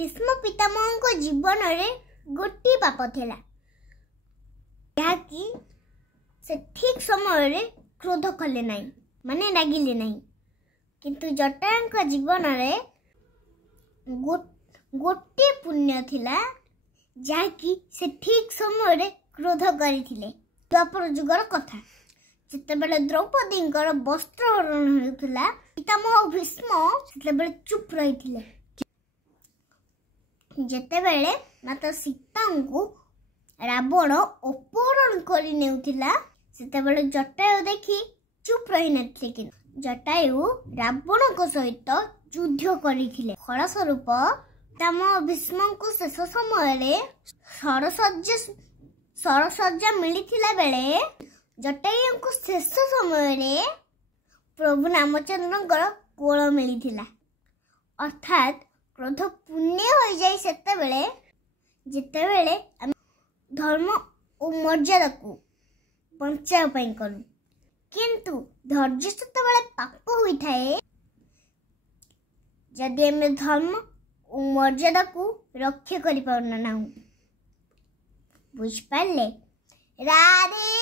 भीष्म पितामह जीवन रे गोटे पाप थिला कि से ठीक समय रे क्रोध कले नहीं माने रागिले नहीं किंतु जटायुଙ୍କ जीवन रे गोटे पुण्य थिला जाकि से ठीक समय रे क्रोध करिथिले। द्वापर जुगर कथा जेतेबेले द्रौपदींकर वस्त्र हरण होउथिला पितामह भीष्म सेतेबेले चुप रहिथिले। जेतेबेले माता सीतांकु रावण अपहरण करि नेउथिला सेतेबेले जटायु देखि चुप रहि नथिले कि जटायु रावण को सहित युद्ध करिथिले। फल स्वरूप पितामह भीष्मंकु शेष समय रे सरसज्जा मिलिथिला बेले जटायुंकु शेष समय रे प्रभु रामचंद्रंकर कोल मिलिथिला। अर्थात क्रोध पुण्य हो जाय सेतेबेले जेतेबेले धर्म और मर्यादा को बंचा पई करू किंतु धैर्य सेतेबेले पाप होई थाए जदि हमें धर्म और मर्यादा को रक्षा करि पारना ना बुझ पाले। राधे।